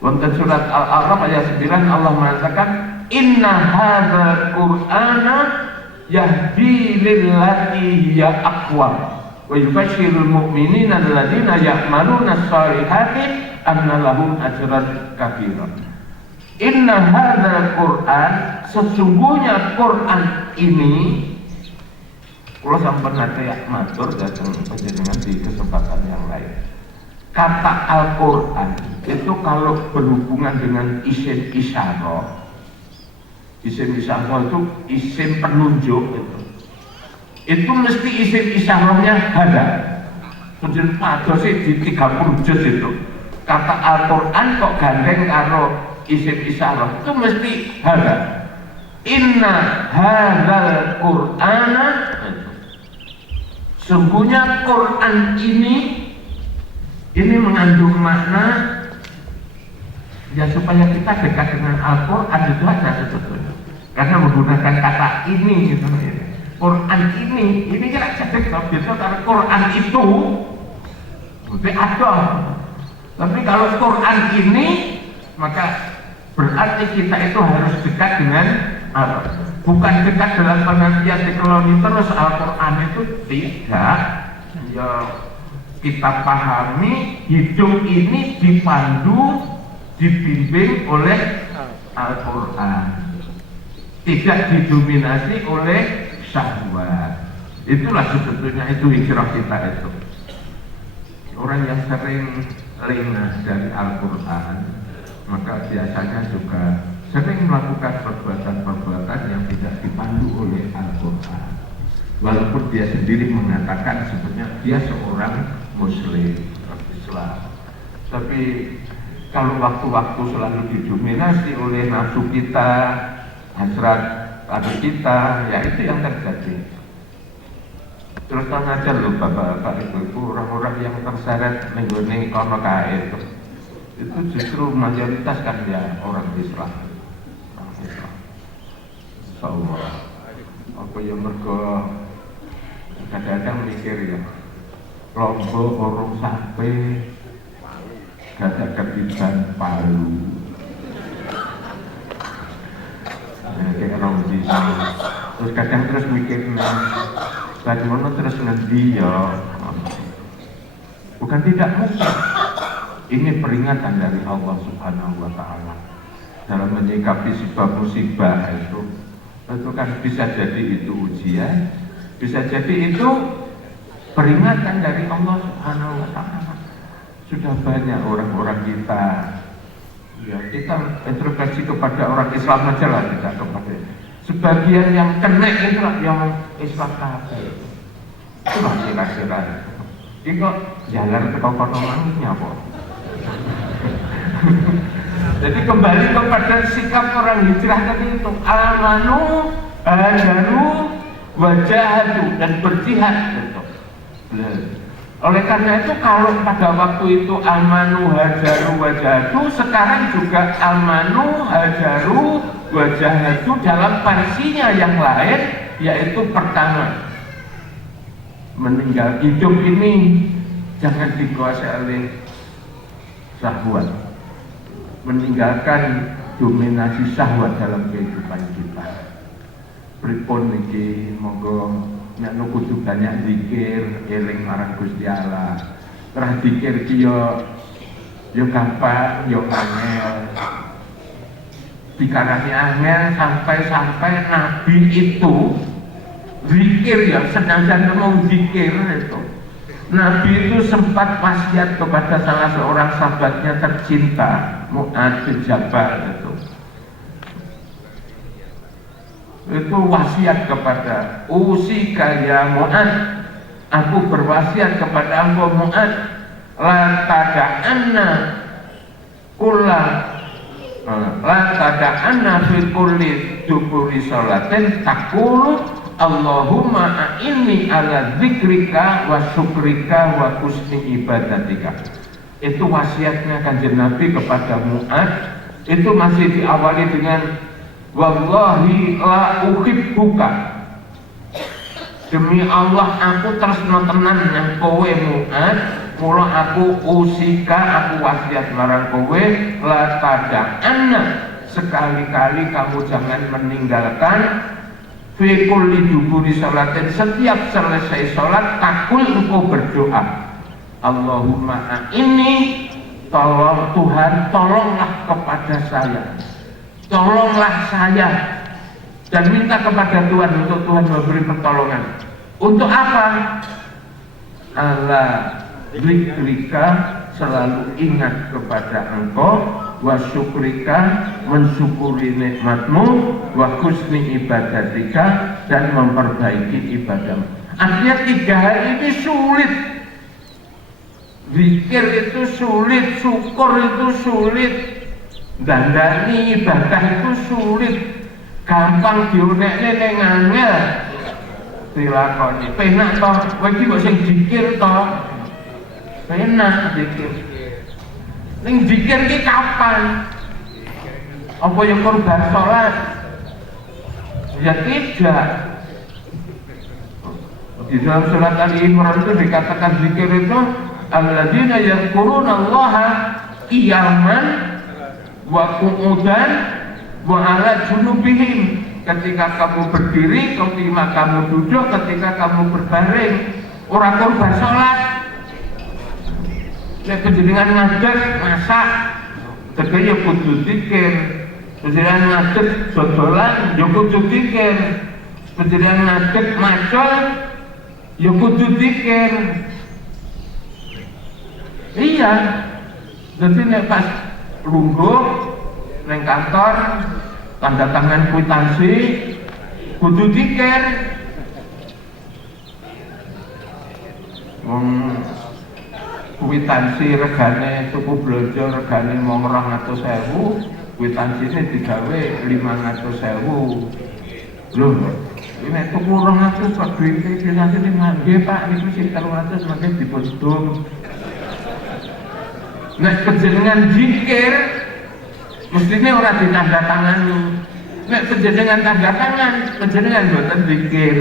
Wonten surat Al-A'raf ayat 9 Allah mengatakan, Inna hadzal Qur'ana yahdi lillati hiya aqwam wa yubashshirul mu'minina alladziina ya'maluna ash-shalihati anna lahum ajran kabiran. Inna hadzal Qur'an, sesungguhnya Quran ini, kalau sampai nanti matur datang penjenengan di kesempatan yang lain. Kata Al-Quran itu kalau berhubungan dengan isim isyarah, isim isyarah itu isim penunjuk itu mesti isim isyarahnya hada. Kemudian pada sih di 30 juz itu kata Al-Quran kok gandeng karo isim isyarah itu mesti hada. Inna hadzal Qur'ana, sungguhnya Quran ini mengandung makna ya supaya kita dekat dengan Al-Quran itu aja sebetulnya. Karena menggunakan kata ini gitu ya. Quran ini kira jadi gitu karena Quran itu berarti ada. Tapi kalau Quran ini maka berarti kita itu harus dekat dengan Allah. Bukan dekat dalam pengertian dikeloni terus Al-Quran itu tidak. Ya kita pahami hidup ini dipandu, dibimbing oleh Al-Quran, tidak didominasi oleh syahwat. Itulah sebetulnya itu hijrah kita itu. Orang yang sering lengah dari Al-Quran, maka biasanya juga sering melakukan perbuatan-perbuatan yang tidak dipandu oleh Al-Quran. Walaupun dia sendiri mengatakan sebenarnya dia seorang Muslim Islam, tapi kalau waktu-waktu selalu didominasi oleh nafsu kita, hasrat pada kita, ya itu yang terjadi. Terus terang aja loh bapak-bapak ibu-ibu, orang-orang yang terseret mengguni kono kae itu justru mayoritas kan ya orang Islam. Insyaallah. Apa yang mergo kadang-kadang mikir ya, Lombok orang sampai gada ketiban Palu. Kayak orang di sini. Terus kadang terus mikir bagaimana terus ngendi ya. Bukan tidak mungkin. Ini peringatan dari Allah Subhanahu wa Ta'ala. dalam menyikapi sebuah musibah itu kan bisa jadi itu ujian, bisa jadi itu peringatan dari Allah Subhanahu wa Ta'ala. Sudah banyak orang-orang kita, ya kita introspeksi kepada orang Islam aja lah, tidak kepada sebagian yang kena itu yang Islam kafir. Itulah kira-kira. Ini kok jalan ke kokono manusia kok. Jadi kembali kepada sikap orang hijrah tadi itu, amanu, hajaru, wajahadu, dan berjihad gitu. Oleh karena itu kalau pada waktu itu amanu, hajaru, wajahadu, sekarang juga amanu, hajaru, wajahadu dalam versinya yang lain, yaitu pertama, meninggal hidup ini jangan dikuasai oleh syahwat, meninggalkan dominasi syahwat dalam kehidupan kita. Pripun niki monggo nek kudu banyak zikir eling marang Gusti Allah. Terus zikir ki yo gampang, yo angel. Pikarane angel sampai Nabi itu zikir ya senajan ngomong zikir itu. Nabi itu sempat wasiat kepada salah seorang sahabatnya tercinta, Mu'adz bin Jabal itu wasiat kepada usika ya Mu'adz, aku berwasiat kepada engkau Mu'adz, la tada'anna fi kulli duburi sholatin taqulu Allahumma a'inni ala dzikrika wa syukrika wa husni ibadatika. Itu wasiatnya Kanjeng Nabi kepada Mu'adz. Itu masih diawali dengan wallahi la uhibbuka, demi Allah aku tresno tenan yang kowe Mu'adz, mula aku usika, aku wasiat marang kowe la tada'anna, sekali-kali kamu jangan meninggalkan fi kulli duburi sholatin, setiap selesai sholat takul engkau berdoa Allahumma a'inni, tolong Tuhan, tolonglah kepada saya, tolonglah saya, dan minta kepada Tuhan untuk Tuhan memberi pertolongan. Untuk apa? Ala zikrika, selalu ingat kepada engkau, wa syukrika, mensyukuri nikmatmu, wa husni ibadatika, dan memperbaiki ibadahmu. Artinya 3 hal ini sulit. Zikir itu sulit, syukur itu sulit, dandani ibadah itu sulit, gampang diunekne ning angel dilakoni. Penak to, kowe iki kok sing zikir to. Penak zikir. Ning zikir ki kapan? Apa yang korban sholat? Ya tidak. Di dalam surat Al-Imran itu dikatakan zikir itu alladzina yadhkurunallaha qiyaman wa qu'udan wa 'ala junubihim. Ketika kamu berdiri, ketika kamu duduk, ketika kamu berbaring, ora korban sholat. Nek panjenengan ngadeg masak, tegese ya kudu zikir. Panjenengan ngadeg dodolan, ya kudu zikir. Panjenengan ngadeg macul, ya kudu zikir. Iya. Jadi nek pas lungguh neng kantor, tanda tangan kwitansi, kudu zikir. Kwitansi regane tuku belanja regane mong 200.000, kwitansinya digawe 500.000. Loh, ini tuku 200 kok duitnya kwitansi ini nggih Pak, niku sing 300 mangke dipun. Nek panjenengan zikir mestine ora ditandatangani. Nek panjenengan tanda tangan, panjenengan mboten zikir.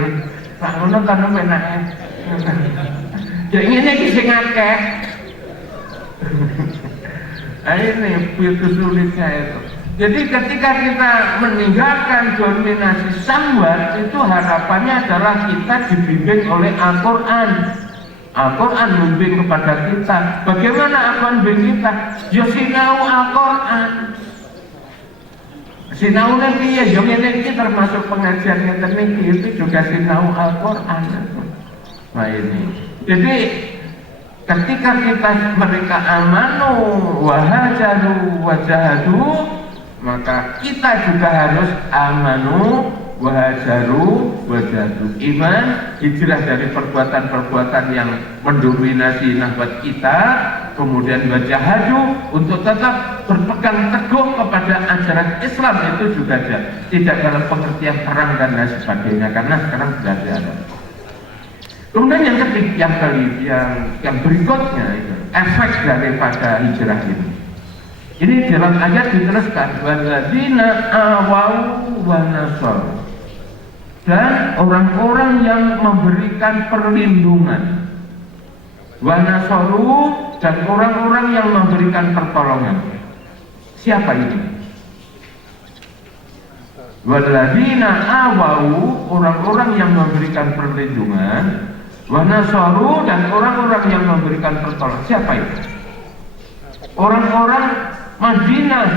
Pak ngono kan penake. Ya ngene iki sing akeh. Ini itu sulitnya itu. Jadi ketika kita meninggalkan dominasi syahwat, itu harapannya adalah kita dibimbing oleh Al-Quran. Al-Quran membimbing kepada kita. Bagaimana Al-Quran membimbing kita? Ya sinau Al-Quran. Sinaune piye? Yo ngene iki termasuk pengajian ngeten iki itu juga sinau Al-Qur'an. Nah ini. Jadi ketika mereka amanu wa hajaru wa jahadu, maka kita juga harus amanu wa hajaru wa jahadu. Iman, hijrah dari perbuatan-perbuatan yang mendominasi nafas kita, kemudian wajahadu untuk tetap berpegang teguh kepada ajaran Islam, itu juga tidak dalam pengertian perang dan lain sebagainya, karena sekarang sudah ada. Kemudian yang ketiga, yang berikutnya itu efek daripada hijrah ini. Ini dalam ayat diteruskan walladzina awau wa nasaru, dan orang-orang yang memberikan perlindungan, wa nasaru, dan orang-orang yang memberikan pertolongan. Siapa ini? Walladzina awau, orang-orang yang memberikan perlindungan, wa nasaru, dan orang-orang yang memberikan pertolongan. Siapa itu? Orang-orang Madinah,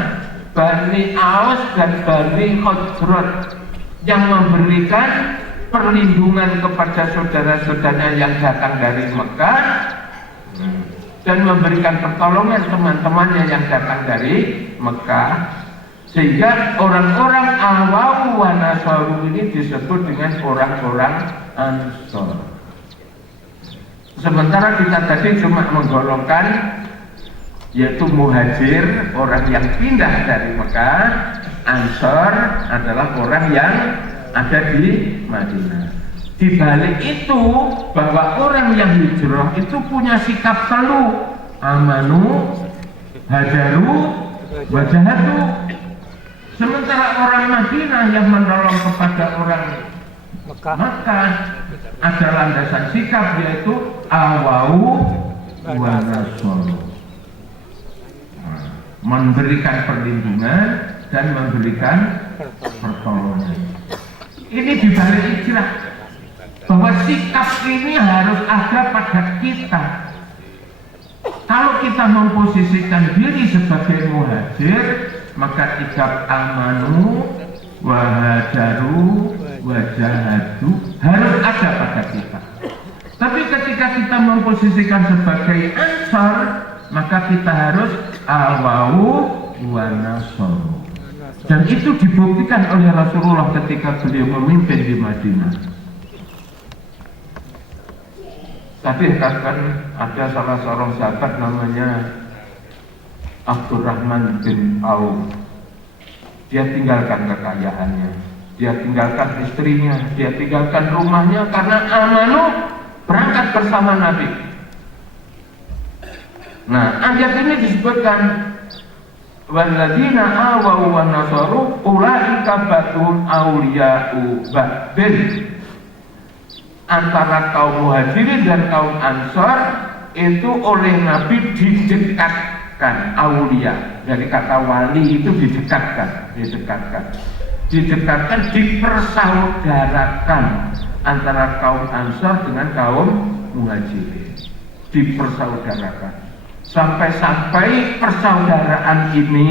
Bani Aus dan Bani Khazraj, yang memberikan perlindungan kepada saudara-saudaranya yang datang dari Mekah, dan memberikan pertolongan teman-temannya yang datang dari Mekah, sehingga orang-orang awau wa nasaru ini disebut dengan orang-orang Ansor. Sementara kita tadi cuma menggolongkan yaitu muhajir, orang yang pindah dari Mekah. Ansor adalah orang yang ada di Madinah. Di balik itu, bahwa orang yang hijrah itu punya sikap selalu amanu, hajaru, wajahatu. Sementara orang Madinah yang menolong kepada orang Mekah ada landasan sikap, yaitu awau wa nasaru, memberikan perlindungan dan memberikan pertolongan. Ini dibalik hijrah, bahwa sikap ini harus ada pada kita. Kalau kita memposisikan diri sebagai muhajir, maka sikap amanu wa hajaru wa jahadu harus ada pada kita. Tapi ketika kita memposisikan sebagai ansar, maka kita harus awau wa nasaru. Dan itu dibuktikan oleh Rasulullah ketika beliau memimpin di Madinah. Tadi kan ada salah seorang sahabat namanya Abdurrahman bin Auf. Dia tinggalkan kekayaannya, dia tinggalkan istrinya, dia tinggalkan rumahnya karena amanu, berangkat bersama Nabi. Nah, ayat ini disebutkan walladzina awau wa nasaru ulaika batun auliya'u ba'din. Antara kaum muhajirin dan kaum ansar itu oleh Nabi didekatkan. Aulia dari kata wali itu didekatkan, dipersaudarakan antara kaum ansar dengan kaum muhajirin, dipersaudarakan. Sampai-sampai persaudaraan ini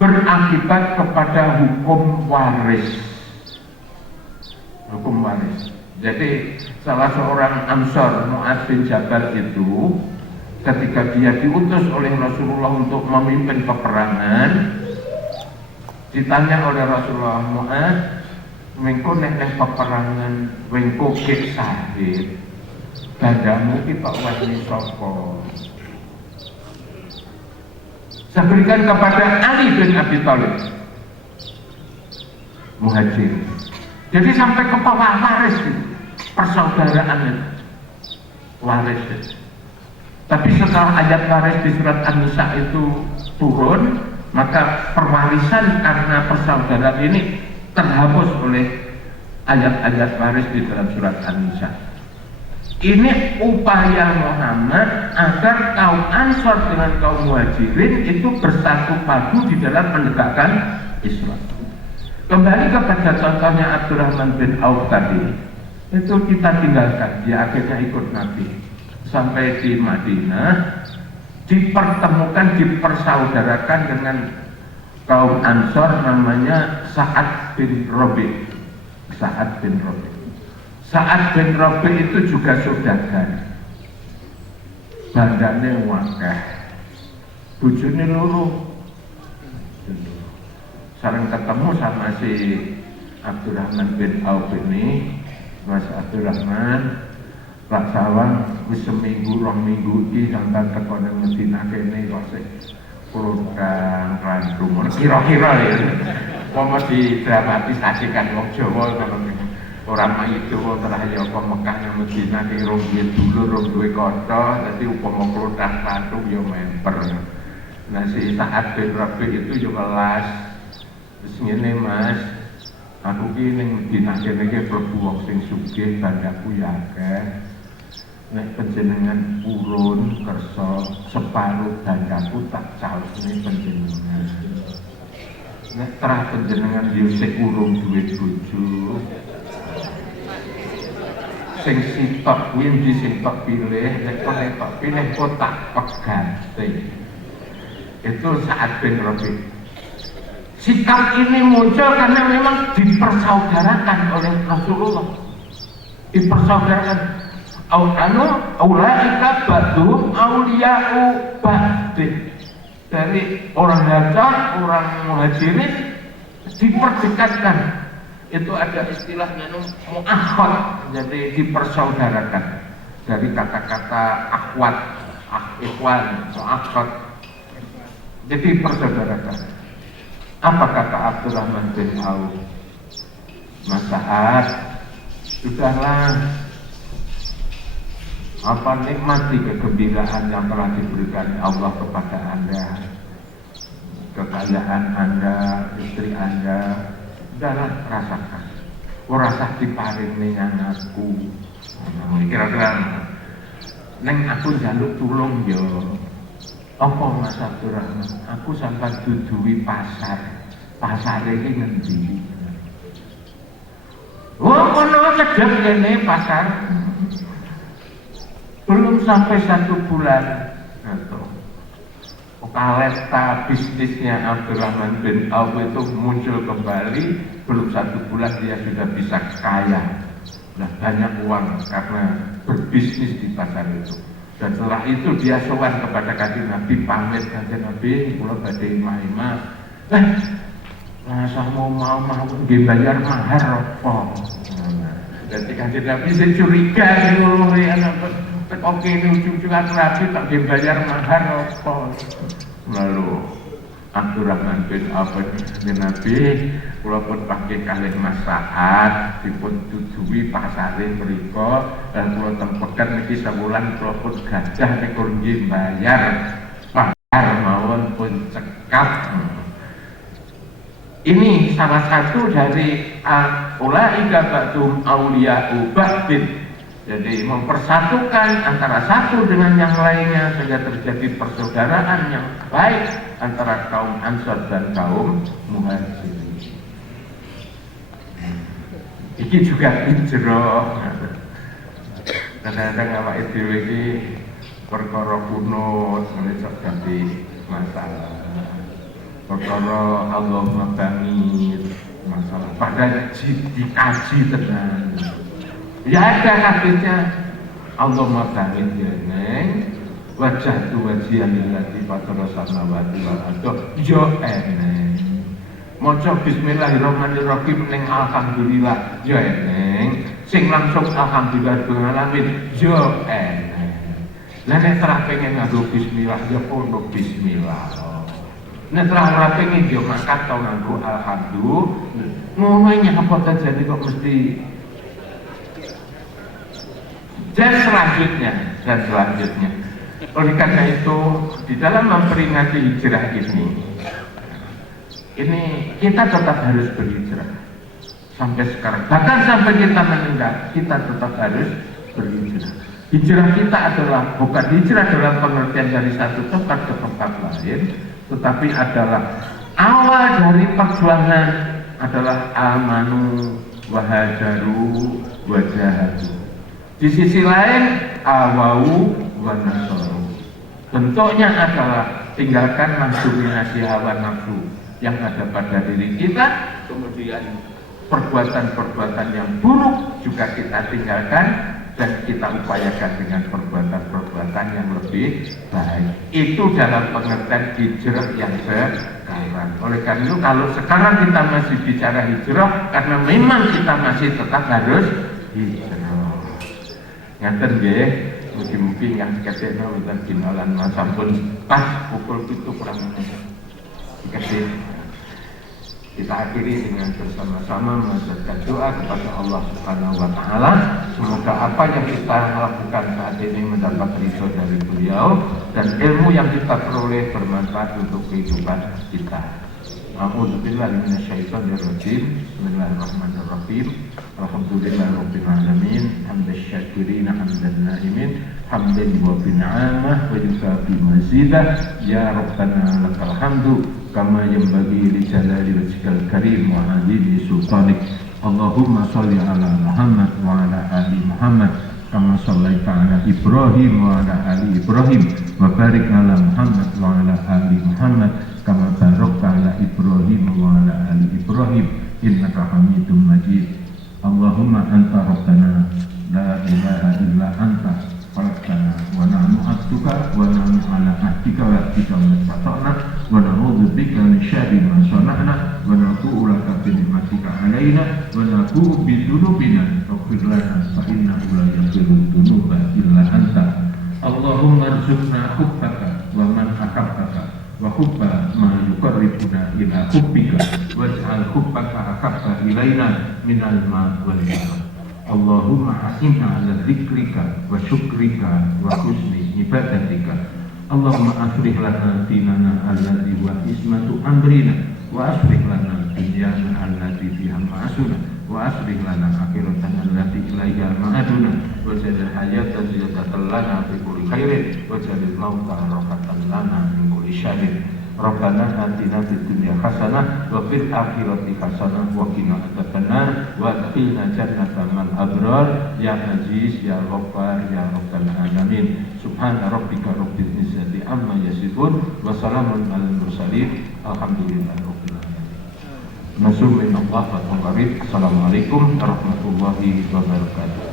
berakibat kepada hukum waris. Hukum waris. Jadi salah seorang Ansor, Mu'adz bin Jabal itu, ketika dia diutus oleh Rasulullah untuk memimpin peperangan, ditanya oleh Rasulullah, Mu'adz, mengko nek peperangan wengko gek sahid, dadamu kita wani sapa? Saya berikan kepada Ali bin Abi Thalib, muhajir. Jadi sampai ke bawah waris, persaudaraan waris. Tapi setelah ayat waris di surat An-Nisa itu turun, maka perwarisan karena persaudaraan ini terhapus oleh ayat-ayat waris di dalam surat An-Nisa. Ini upaya Muhammad agar kaum Ansor dengan kaum Muhajirin itu bersatu padu di dalam menegakkan Islam. Kembali kepada contohnya Abdurrahman bin Auf tadi, itu kita tinggalkan, dia akhirnya ikut Nabi sampai di Madinah. dipertemukan, dipersaudarakan dengan kaum Ansor namanya Sa'ad bin Rabi'. Sa'ad bin Rabi'. Sa'ad bin Rabi' itu juga saudagar. Bandane wakeh. Bojone loro. Sering ketemu sama si Abdurrahman bin Auf ini, Mas Abdurrahman, Pak Sawang wis seminggu rong minggu iki sampeyan teko nang Madinah kene kok sik kurang rantum. Kira-kira ya. Apa didramatisasikan wong Jawa ngono. Ora mayit Jawa terahya apa Mekah nang Madinah ki rong duwe dulur, rong duwe kanca, dadi upama kluthah rantum ya memper. Nah si Sa'ad bin Rabi' itu yo kelas. Wis ngene Mas, aku ki ning Madinah kene ki mlebu wong sing sugih, bandaku ya akeh. Nek panjenengan purun kersa separuh bandaku tak caosne panjenengan. Nek terah panjenengan yo sik urung duwe bojo. Sing sitok kuwi ndi sing tak pilih, nek kok tak pilih kok tak pegate. Itu Sa'ad bin Rabi'. Sikap ini muncul karena memang dipersaudarakan oleh Rasulullah. Dipersaudarakan. Aulaika ba'dhum auliya'u ba'din. Dari orang Hajar, orang Muhajirin diperdekatkan. Itu ada istilahnya mu'akhad, jadi dipersaudarakan. Dari kata-kata akhwat, ikhwan, mu'akhad. Jadi persaudarakan. Apa kata Abdurrahman bin Auf? Mas Sa'ad, sudahlah. Apa nikmati kegembiraan yang telah diberikan Allah kepada Anda, kekayaan Anda, istri Anda, sudahlah rasakan. Rasa diparingi anakku. Kira-kira neng aku jaluk tulung yo. Apa Mas Abdurrahman? Aku sampai duduhi pasar. Pasar ini ngendi? Wah, kono cedek kene pasar. Belum sampai 1 bulan, kaleta bisnisnya Abdurrahman bin Auf itu muncul kembali. Belum 1 bulan dia sudah bisa kaya, nah, banyak uang karena berbisnis di pasar itu. Dan setelah itu dia sowan kepada Kanjeng Nabi, pamit Kanjeng Nabi, kula badhe imah-imah. Masa mau nggih bayar mahar apa? Jadi Kanjeng Nabi sing curiga ngono anak oke ini ujung-ujungan Nabi tak dibayar mahar apa. Lalu Abdurrahman bin Auf Nabi kula pun pakai kalih Mas Sa'ad dipun duduhi pasare mriku dan kula tempekan niki sewulan kula pun gadah niku nggih bayar mahar mawon pun cekap. Ini salah satu dari ulaika ba'dhum auliya'u ba'din. Jadi mempersatukan antara satu dengan yang lainnya sehingga terjadi persaudaraan yang baik antara kaum Ansor dan kaum Muhajirin. Ini juga hijrah. Kadang-kadang awake dhewe iki perkara kuno menika dadi masalah. Perkara Allah mabangi masalah padahal dikaji tenan. Ya ada hadisnya Allah mabangi jeneng wajah tu wajihan lillati fatara samawati wal ardh yo eneng. Maca bismillahirrahmanirrahim ning alhamdulillah yo eneng. Sing langsung alhamdulillah alamin yo eneng. Lah nek ora pengen nganggo bismillah yo ono bismillah. Nek ora pengen yo makat tau nganggo alhamdulillah. Ngono nyapa terjadi kok mesti. Dan selanjutnya, oleh karena itu di dalam memperingati hijrah ini kita tetap harus berhijrah sampai sekarang. Bahkan sampai kita meninggal, kita tetap harus berhijrah. Hijrah kita adalah bukan hijrah dalam pengertian dari satu tempat ke tempat lain, tetapi adalah awal dari perjuangan adalah amanu wahajaru wajahadu. Di sisi lain awau wa nasaru. Bentuknya adalah tinggalkanlah dominasi hawa nafsu yang ada pada diri kita, kemudian perbuatan-perbuatan yang buruk juga kita tinggalkan dan kita upayakan dengan perbuatan-perbuatan yang lebih baik. Itu dalam pengertian hijrah yang sekarang. Oleh karena itu kalau sekarang kita masih bicara hijrah, karena memang kita masih tetap harus hijrah. Ngaten nggih, mugi-mugi yang seketene wonten dinalan sampun pas pukul 7 kurang dikasih. Kita akhiri dengan bersama-sama mengajarkan doa kepada Allah Subhanahu wa Ta'ala. Semoga apa yang kita lakukan saat ini mendapat ridho dari beliau dan ilmu yang kita peroleh bermanfaat untuk kehidupan kita. A'udzubillahi minasyaitonirrajim. Bismillahirrahmanirrahim. Alhamdulillahirabbil alamin. Hamdash syakirin hamdan na'imin. Hamdan wa bin'amah wa yukafi mazidah. Ya Rabbana lakal hamdu kama yanbaghi li jalali wajhikal karim wa azimi sultanik. Allahumma shalli ala Muhammad wa ala ali Muhammad kama shallaita ala Ibrahim wa ala ali Ibrahim wa barik ala Muhammad wa ala ali Muhammad kama barakta ala Ibrahim wa ala ali Ibrahim innaka Hamidum Majid. Allahumma anta rabbana la ilaha illa anta khalaqtana wa nahnu abduka wa nahnu ala ahdika wa ahdika mastata'na wa na'udzu bika min syarri ma sana'na wa natu'u laka bi ni'matika 'alaina wa natu'u bi dzunubina faghfir lana fa innahu la yaghfiru dzunuba illa anta. Allahumma arzuqna hubbaka wa man ahabbaka wa hubba ma yuqarribuna ila hubbika waj'al hubbaka ahabba ilaina minal ma wal jannah. Allahumma a'inna ala dzikrika wa syukrika wa husni ibadatika. Allahumma asrih lana dinana alladzi wa ismatu amrina wa asrih lana dunyana allati fiha ma'asuna wa asrih lana akhiratana allati ilaiha ma'aduna wa ja'al hayata ziyadatan lana fi kulli khairin wa ja'al mauta rahatan lana min kulli syarrin. Rabbana atina fid dunya hasanah wa fil akhirati hasanah wa qina adzabannar wa adkhilna jannata man abrar ya aziz ya ghaffar ya rabbal alamin. Subhana rabbika rabbil izzati amma yasifun wa salamun alal mursalin alhamdulillahi rabbil alamin. Nasrun min Allah wa qarib. Assalamualaikum warahmatullahi wabarakatuh.